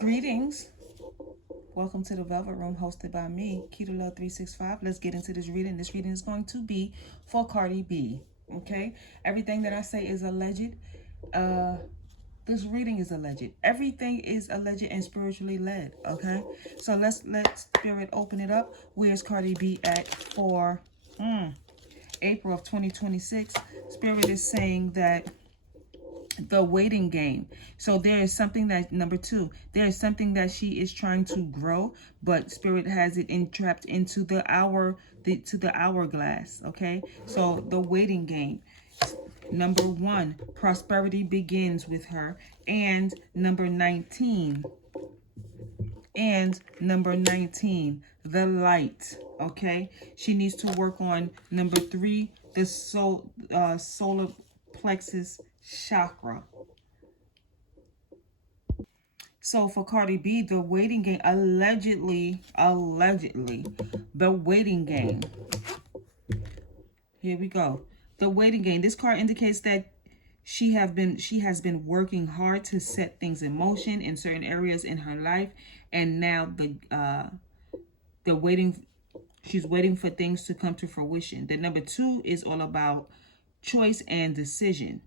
Greetings. Welcome to the Velvet Room hosted by me, Keto Love 365. Let's get into this reading. This reading is going to be for Cardi B. Okay? Everything that I say is alleged. This reading is alleged. Everything is alleged and spiritually led. Okay? So let's let Spirit open it up. Where's Cardi B at for April of 2026? Spirit is saying that the waiting game. So there is something that, number two, there is something that she is trying to grow, but Spirit has it entrapped into the hourglass. Okay, so the waiting game. Number one, prosperity begins with her. And number 19, the light. Okay, she needs to work on number three, the solar plexus chakra. So for Cardi B, the waiting game, allegedly, the waiting game. Here we go. The waiting game. This card indicates that she has been working hard to set things in motion in certain areas in her life, and now the waiting, she's waiting for things to come to fruition. The number two is all about choice and decision.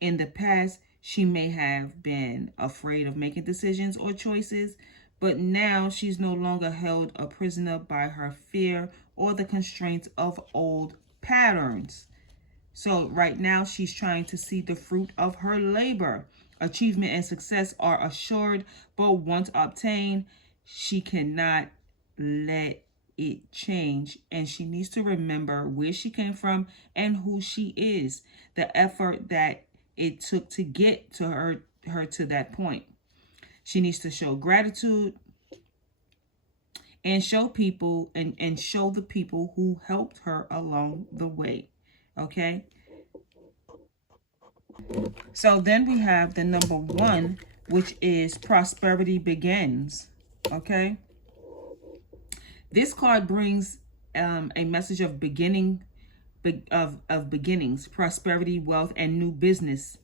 In the past, she may have been afraid of making decisions or choices, but now she's no longer held a prisoner by her fear or the constraints of old patterns. So right now, she's trying to see the fruit of her labor. Achievement and success are assured, but once obtained, she cannot let it change, and she needs to remember where she came from and who she is, the effort that it took to get to her to that point. She needs to show gratitude and show people and show the people who helped her along the way. Okay, so then we have the number one, which is prosperity begins. Okay, this card brings a message of beginning, of beginnings, prosperity, wealth, and new business,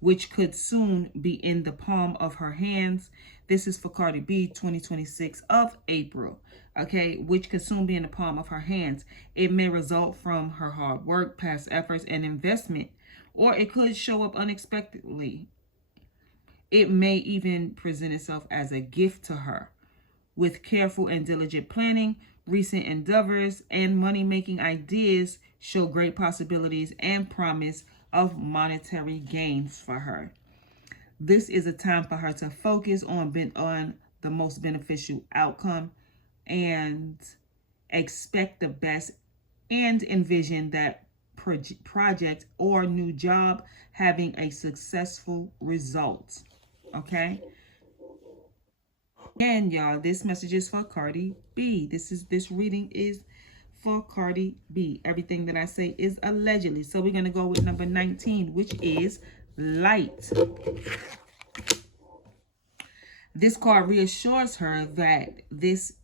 which could soon be in the palm of her hands. This is for Cardi B, 2026 of April, okay, which could soon be in the palm of her hands. It may result from her hard work, past efforts, and investment, or it could show up unexpectedly. It may even present itself as a gift to her. With careful and diligent planning, recent endeavors and money-making ideas show great possibilities and promise of monetary gains for her. This is a time for her to focus on the most beneficial outcome and expect the best, and envision that project or new job having a successful result. Okay? And y'all, this message is for Cardi B. This reading is for Cardi B. Everything that I say is allegedly. So we're going to go with number 19, which is light. This card reassures her that this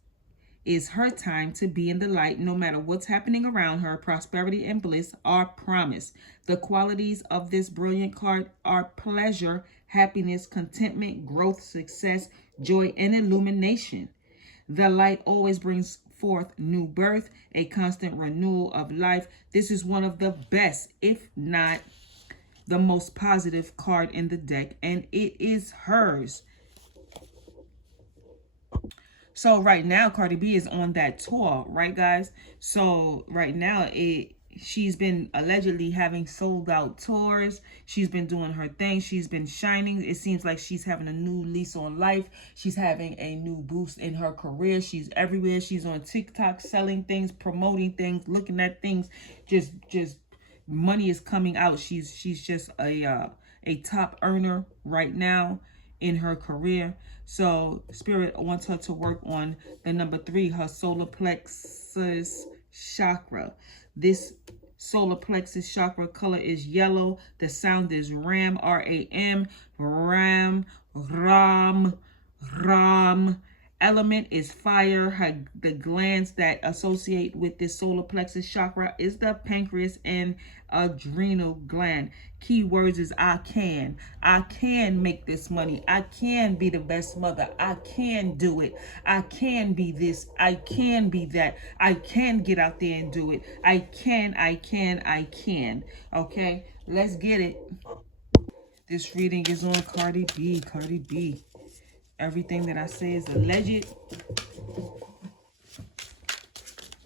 is her time to be in the light. No matter what's happening around her, prosperity and bliss are promised. The qualities of this brilliant card are pleasure, happiness, contentment, growth, success, joy, and illumination. The light always brings forth new birth, a constant renewal of life. This is one of the best, if not the most positive card in the deck, and it is hers. So right now, Cardi B is on that tour, right, guys? So right now, she's been allegedly having sold out tours. She's been doing her thing. She's been shining. It seems like she's having a new lease on life. She's having a new boost in her career. She's everywhere. She's on TikTok selling things, promoting things, looking at things. Just money is coming out. She's just a top earner right now in her career. So Spirit wants her to work on the number three, her solar plexus chakra. This solar plexus chakra color is yellow. The sound is ram, R-A-M, ram, ram, ram. element is fire. The glands that associate with this solar plexus chakra is the pancreas and adrenal gland. Key words is I can. I can make this money. I can be the best mother. I can do it. I can be this. I can be that. I can get out there and do it. I can. Okay, let's get it. This reading is on Cardi B. Cardi B. Everything that I say is alleged.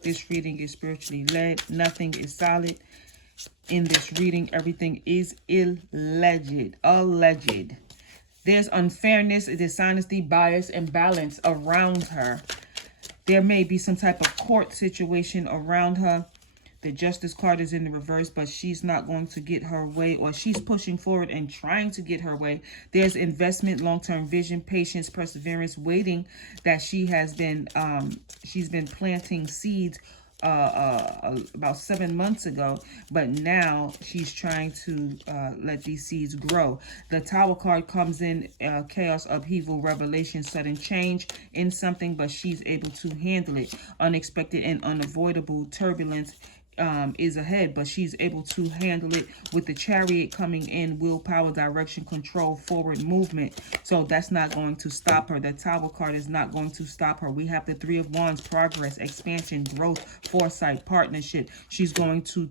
This reading is spiritually led. Nothing is solid. In this reading, everything is alleged. Alleged. There's unfairness, dishonesty, bias, and balance around her. There may be some type of court situation around her. The Justice card is in the reverse, but she's not going to get her way, or she's pushing forward and trying to get her way. There's investment, long-term vision, patience, perseverance, waiting that she's been planting seeds about 7 months ago, but now she's trying to let these seeds grow. The Tower card comes in chaos, upheaval, revelation, sudden change in something, but she's able to handle it. Unexpected and unavoidable turbulence is ahead, but she's able to handle it with the Chariot coming in. Willpower, direction, control, forward movement. So that's not going to stop her. The Tower card is not going to stop her. We have the Three of Wands, progress, expansion, growth, foresight, partnership. She's going to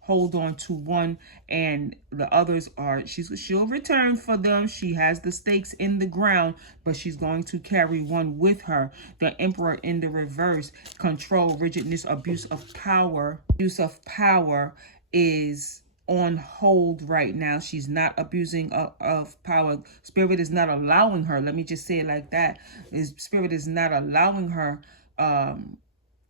hold on to one, and the others are, she'll return for them. She has the stakes in the ground, but she's going to carry one with her. The Emperor in the reverse, control, rigidness, abuse of power. Abuse of power is on hold right now. She's not abusing of power. Spirit is not allowing her. Let me just say it like that. Spirit is not allowing her.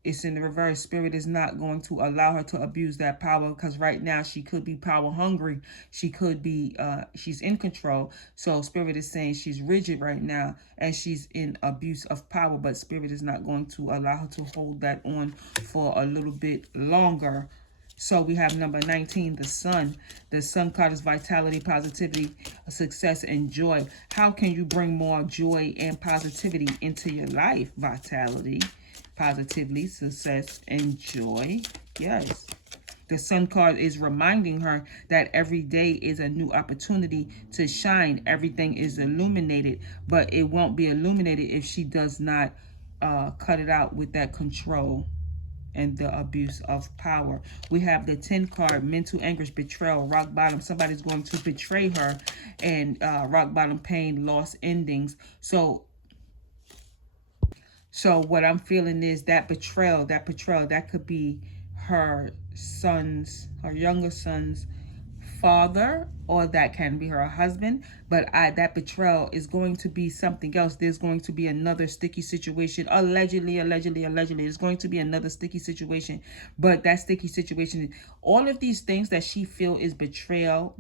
It's in the reverse. Spirit is not going to allow her to abuse that power, because right now she could be power hungry. She could be, she's in control. So Spirit is saying she's rigid right now and she's in abuse of power, but Spirit is not going to allow her to hold that on for a little bit longer. So we have number 19, the Sun. The Sun card is vitality, positivity, success, and joy. How can you bring more joy and positivity into your life? Vitality, positively, success, and joy. Yes. The Sun card is reminding her that every day is a new opportunity to shine. Everything is illuminated, but it won't be illuminated if she does not cut it out with that control and the abuse of power. We have the 10 card, mental anguish, betrayal, rock bottom. Somebody's going to betray her, and rock bottom, pain, loss, endings. So what I'm feeling is that betrayal, that could be her younger son's father, or that can be her husband. But that betrayal is going to be something else. There's going to be another sticky situation. Allegedly, there's going to be another sticky situation. But that sticky situation, all of these things that she feel is betrayal,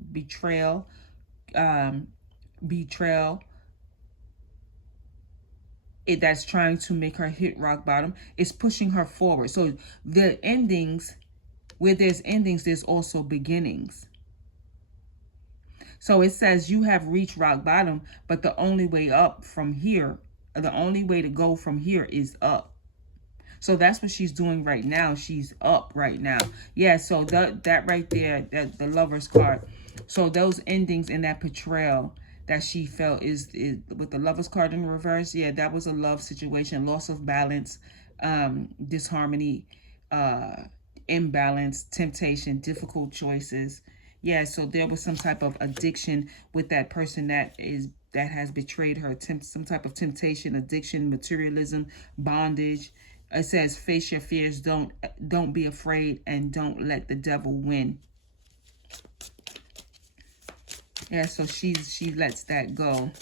that's trying to make her hit rock bottom, is pushing her forward. So the endings, where there's endings, there's also beginnings. So it says you have reached rock bottom, but the only way up from here, the only way to go from here is up. So that's what she's doing right now. She's up right now. Yeah, so that right there, that the Lover's card. So those endings in that betrayal that she felt is with the Lover's card in reverse. Yeah, that was a love situation, loss of balance, disharmony, imbalance, temptation, difficult choices. Yeah, so there was some type of addiction with that person that has betrayed her. Some type of temptation, addiction, materialism, bondage. It says face your fears, don't be afraid, and don't let the devil win. Yeah, so she lets that go.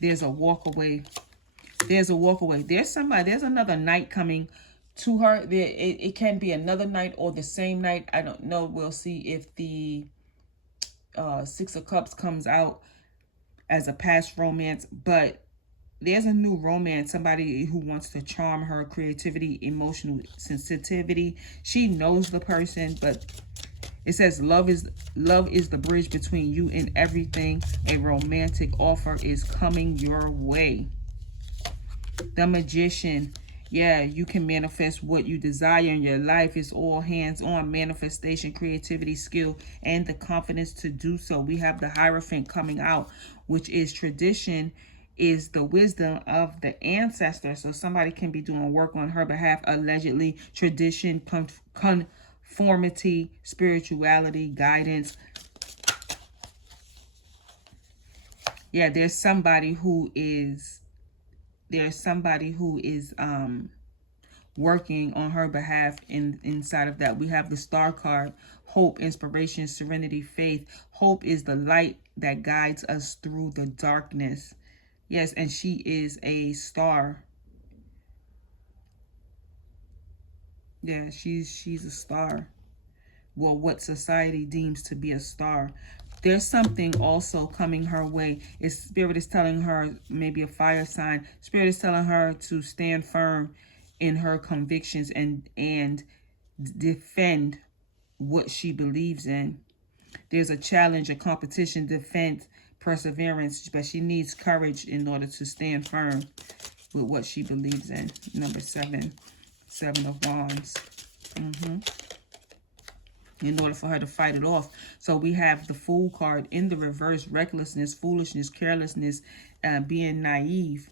There's a walk away. There's another night coming to her. It can be another night or the same night. I don't know. We'll see if the Six of Cups comes out as a past romance, but there's a new romance, somebody who wants to charm her, creativity, emotional sensitivity. She knows the person, but it says love is the bridge between you and everything. A romantic offer is coming your way. The Magician. Yeah, you can manifest what you desire in your life. It's all hands-on manifestation, creativity, skill, and the confidence to do so. We have the Hierophant coming out, which is tradition, is the wisdom of the ancestors. So somebody can be doing work on her behalf, allegedly. Tradition, conformity, spirituality, guidance. Yeah, there's somebody who is working on her behalf. Inside of that, we have the Star card. Hope, inspiration, serenity, faith. Hope is the light that guides us through the darkness. Yes, and she is a star. Yeah, she's a star. Well, what society deems to be a star. There's something also coming her way. Spirit is telling her, maybe a fire sign. Spirit is telling her to stand firm in her convictions and defend what she believes in. There's a challenge, a competition, defense, perseverance, but she needs courage in order to stand firm with what she believes in. Number 7, 7 of Wands. In order for her to fight it off. So we have the Fool card in the reverse. Recklessness, foolishness, carelessness, being naive.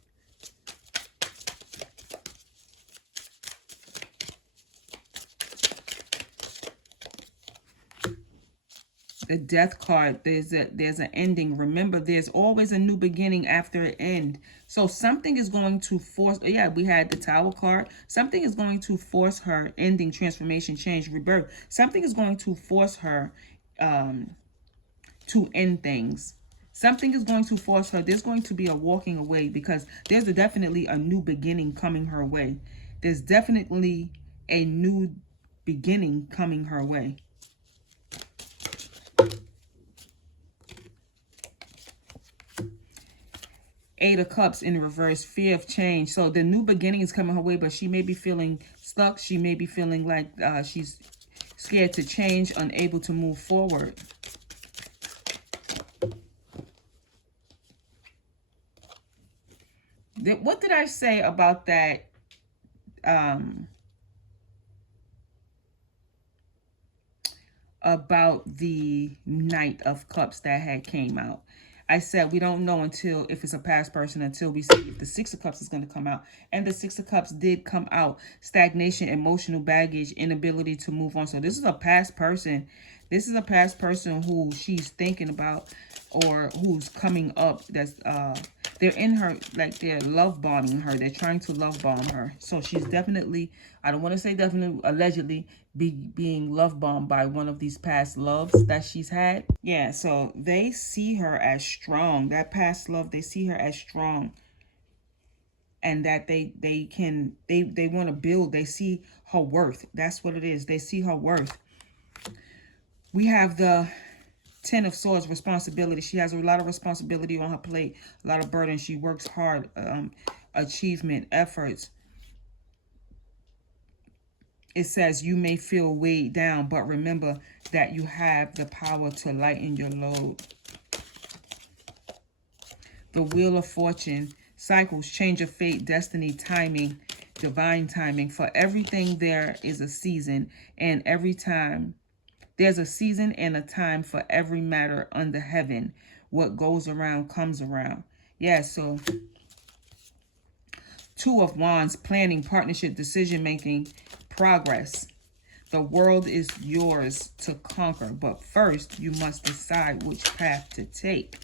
The Death card, there's an ending. Remember, there's always a new beginning after an end. So something is going to force, yeah, we had the Tower card. Something is going to force her, ending, transformation, change, rebirth. Something is going to force her to end things. Something is going to force her. There's going to be a walking away, because there's definitely a new beginning coming her way. There's definitely a new beginning coming her way. Eight of Cups in reverse, fear of change. So the new beginning is coming her way, but she may be feeling stuck. She may be feeling like she's scared to change, unable to move forward. What did I say about that? About the Knight of Cups that had came out. I said we don't know until, if it's a past person, until we see if the Six of Cups is going to come out. And the Six of Cups did come out. Stagnation, emotional baggage, inability to move on. So this is a past person. This is a past person who she's thinking about, or who's coming up. That's they're in her, like they're love bombing her. They're trying to love bomb her. So she's definitely, I don't want to say definitely, allegedly being love bombed by one of these past loves that she's had. Yeah, so they see her as strong. That past love, they see her as strong. And that they want to build. They see her worth. That's what it is. They see her worth. We have the 10 of Swords, responsibility. She has a lot of responsibility on her plate, a lot of burden. She works hard, achievement, efforts. It says you may feel weighed down, but remember that you have the power to lighten your load. The Wheel of Fortune, cycles, change of fate, destiny, timing, divine timing. For everything there is a season, and every time there's a season and a time for every matter under heaven. What goes around comes around. Yeah, so Two of Wands, planning, partnership, decision-making, progress. The world is yours to conquer, but first you must decide which path to take.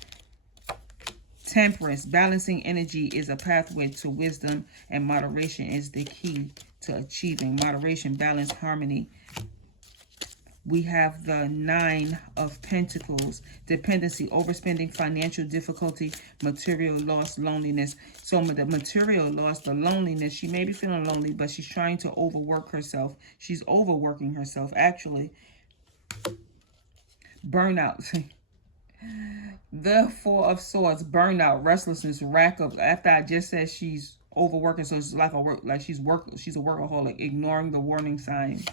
Temperance, balancing energy is a pathway to wisdom, and moderation is the key to achieving moderation, balance, harmony. We have the 9 of Pentacles, dependency, overspending, financial difficulty, material loss, loneliness. So the material loss, the loneliness, she may be feeling lonely, but she's trying to overwork herself. She's overworking herself, actually. Burnout. The 4 of Swords, burnout, restlessness, rack up. After I just said she's overworking, so it's like she's a workaholic, ignoring the warning signs,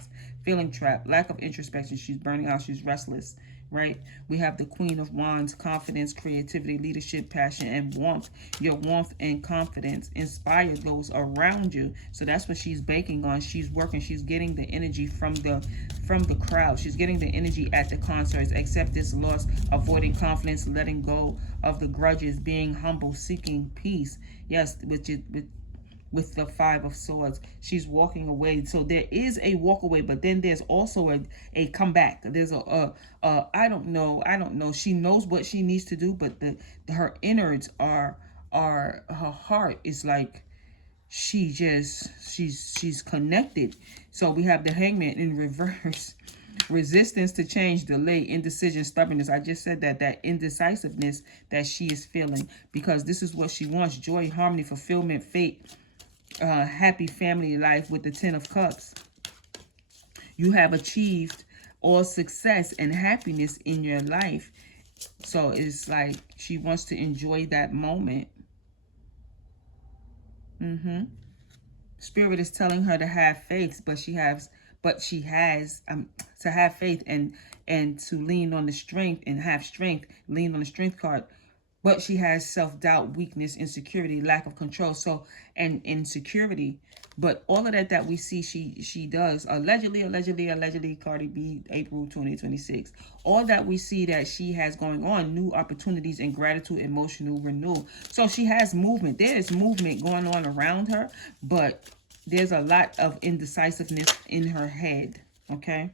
feeling trapped, lack of introspection. She's burning out. She's restless. right? We have the Queen of Wands, confidence, creativity, leadership, passion, and warmth. Your warmth and confidence inspire those around you. So that's what she's banking on. She's working. She's getting the energy from the crowd. She's getting the energy at the concerts. Accept this loss, avoiding confidence, letting go of the grudges, being humble, seeking peace. Yes, with the Five of Swords. She's walking away. So there is a walk away, but then there's also a comeback. There's I don't know. She knows what she needs to do, but her innards are her heart is like she's connected. So we have the Hangman in reverse. Resistance to change, delay, indecision, stubbornness. I just said that indecisiveness that she is feeling, because this is what she wants: joy, harmony, fulfillment, fate, happy family life. With the Ten of Cups, you have achieved all success and happiness in your life. So it's like she wants to enjoy that moment. Spirit is telling her to have faith, but she has to have faith and to lean on the strength and have strength, lean on the strength card. But she has self-doubt, weakness, insecurity, lack of control, so and insecurity. But all of that we see she does, allegedly, Cardi B, April 2026. All that we see that she has going on, new opportunities and gratitude, emotional renewal. So she has movement. There is movement going on around her, but there's a lot of indecisiveness in her head, okay?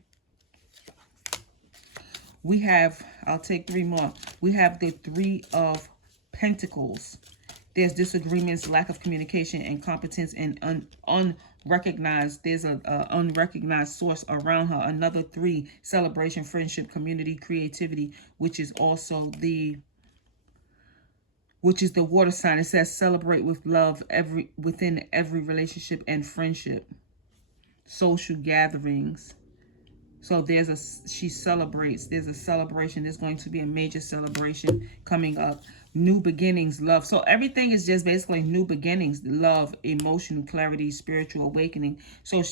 We have, I'll take three more. We have the Three of Pentacles. There's disagreements, lack of communication, incompetence, and unrecognized. There's a unrecognized source around her. Another three: celebration, friendship, community, creativity, which is also the water sign. It says celebrate with love within every relationship and friendship. Social gatherings. So she celebrates. There's a celebration. There's going to be a major celebration coming up. New beginnings, love. So everything is just basically new beginnings, love, emotional clarity, spiritual awakening. So there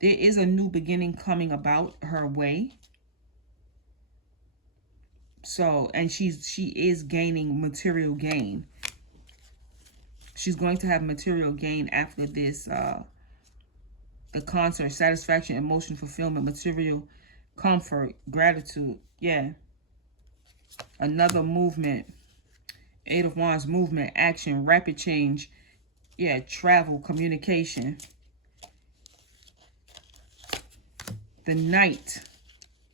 is a new beginning coming about her way. So, and she is gaining material gain. She's going to have material gain after this, the concert, satisfaction, emotion, fulfillment, material comfort, gratitude. Yeah. Another movement. Eight of Wands, movement, action, rapid change. Yeah, travel, communication. The Knight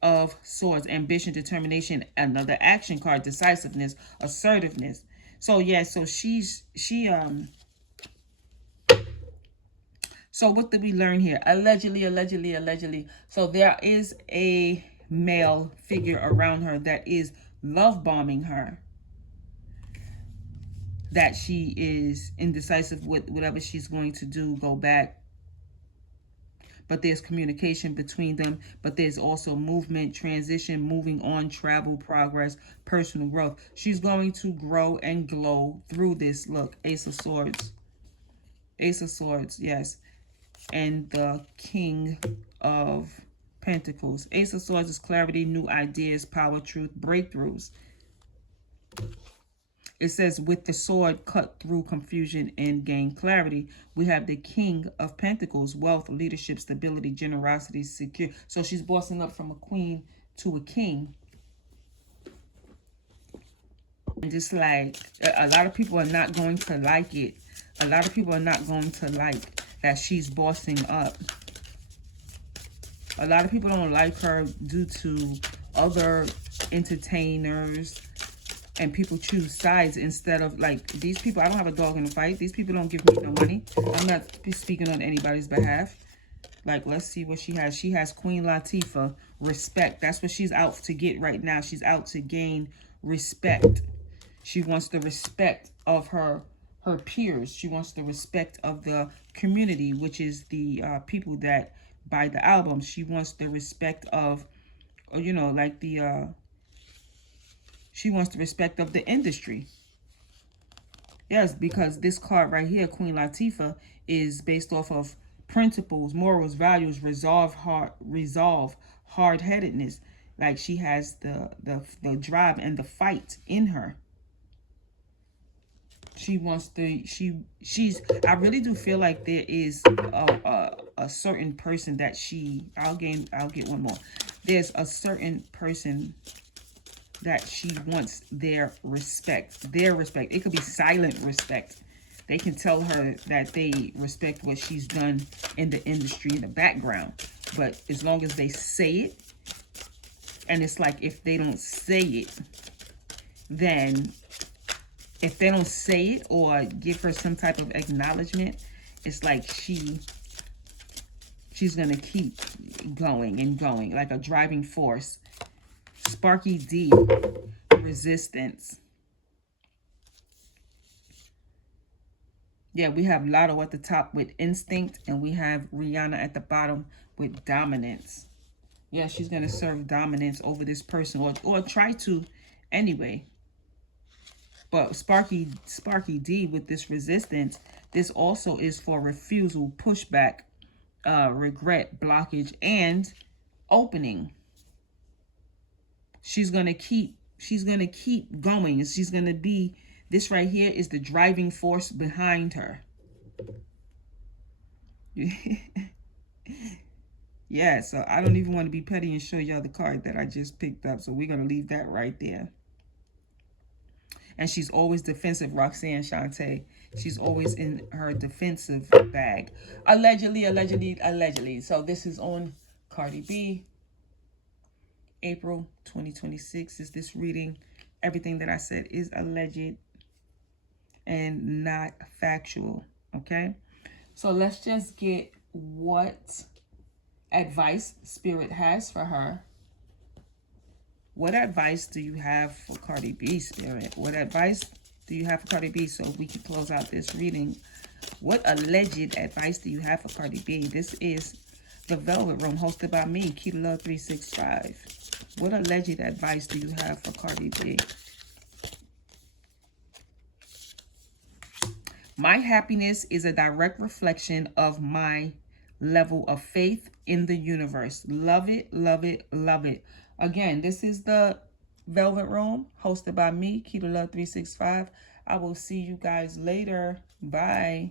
of Swords, ambition, determination. Another action card, decisiveness, assertiveness. So yeah, so so what did we learn here? Allegedly. So there is a male figure around her that is love bombing her. That she is indecisive with whatever she's going to do, go back. But there's communication between them. But there's also movement, transition, moving on, travel, progress, personal growth. She's going to grow and glow through this. Look, Ace of Swords. Ace of Swords, yes. And the King of Pentacles. Ace of Swords is clarity, new ideas, power, truth, breakthroughs. It says, with the sword, cut through confusion and gain clarity. We have the King of Pentacles, wealth, leadership, stability, generosity, secure. So she's bossing up from a queen to a king. And just like, a lot of people are not going to like it. A lot of people are not going to like that she's bossing up. A lot of people don't like her due to other entertainers, and people choose sides instead of, like, these people. I don't have a dog in the fight. These people don't give me no money. I'm not speaking on anybody's behalf. Like, let's see what she has. She has Queen Latifah, respect. That's what she's out to get right now. She's out to gain respect. She wants the respect of her peers. She wants the respect of the community, which is the people that buy the album. She wants the respect of, you know, like she wants the respect of the industry. Yes, because this card right here, Queen Latifah, is based off of principles, morals, values, resolve hard-headedness. Like she has the drive and the fight in her. She wants to, she's, I really do feel like there is a certain person that I'll get one more. There's a certain person that she wants their respect. It could be silent respect. They can tell her that they respect what she's done in the industry in the background. But as long as they say it, and it's like if they don't say it, then if they don't say it or give her some type of acknowledgement, it's like she's going to keep going and going like a driving force. Sparky D, resistance. Yeah, we have Lotto at the top with instinct, and we have Rihanna at the bottom with dominance. Yeah, she's going to serve dominance over this person, or try to anyway. But Sparky D with this resistance, this also is for refusal, pushback, regret, blockage, and opening. She's going to keep going. She's going to be, this right here is the driving force behind her. Yeah, so I don't even want to be petty and show y'all the card that I just picked up. So we're going to leave that right there. And she's always defensive, Roxanne Shante. She's always in her defensive bag. Allegedly. So this is on Cardi B. April 2026 is this reading. Everything that I said is alleged and not factual. Okay? So let's just get what advice Spirit has for her. What advice do you have for Cardi B, Spirit? What advice do you have for Cardi B so we can close out this reading? What alleged advice do you have for Cardi B? This is the Velvet Room hosted by me, Keita Love 365. What alleged advice do you have for Cardi B? My happiness is a direct reflection of my level of faith in the universe. Love it, love it, love it. Again, this is the Velvet Room hosted by me, Keita Love 365. I will see you guys later. Bye.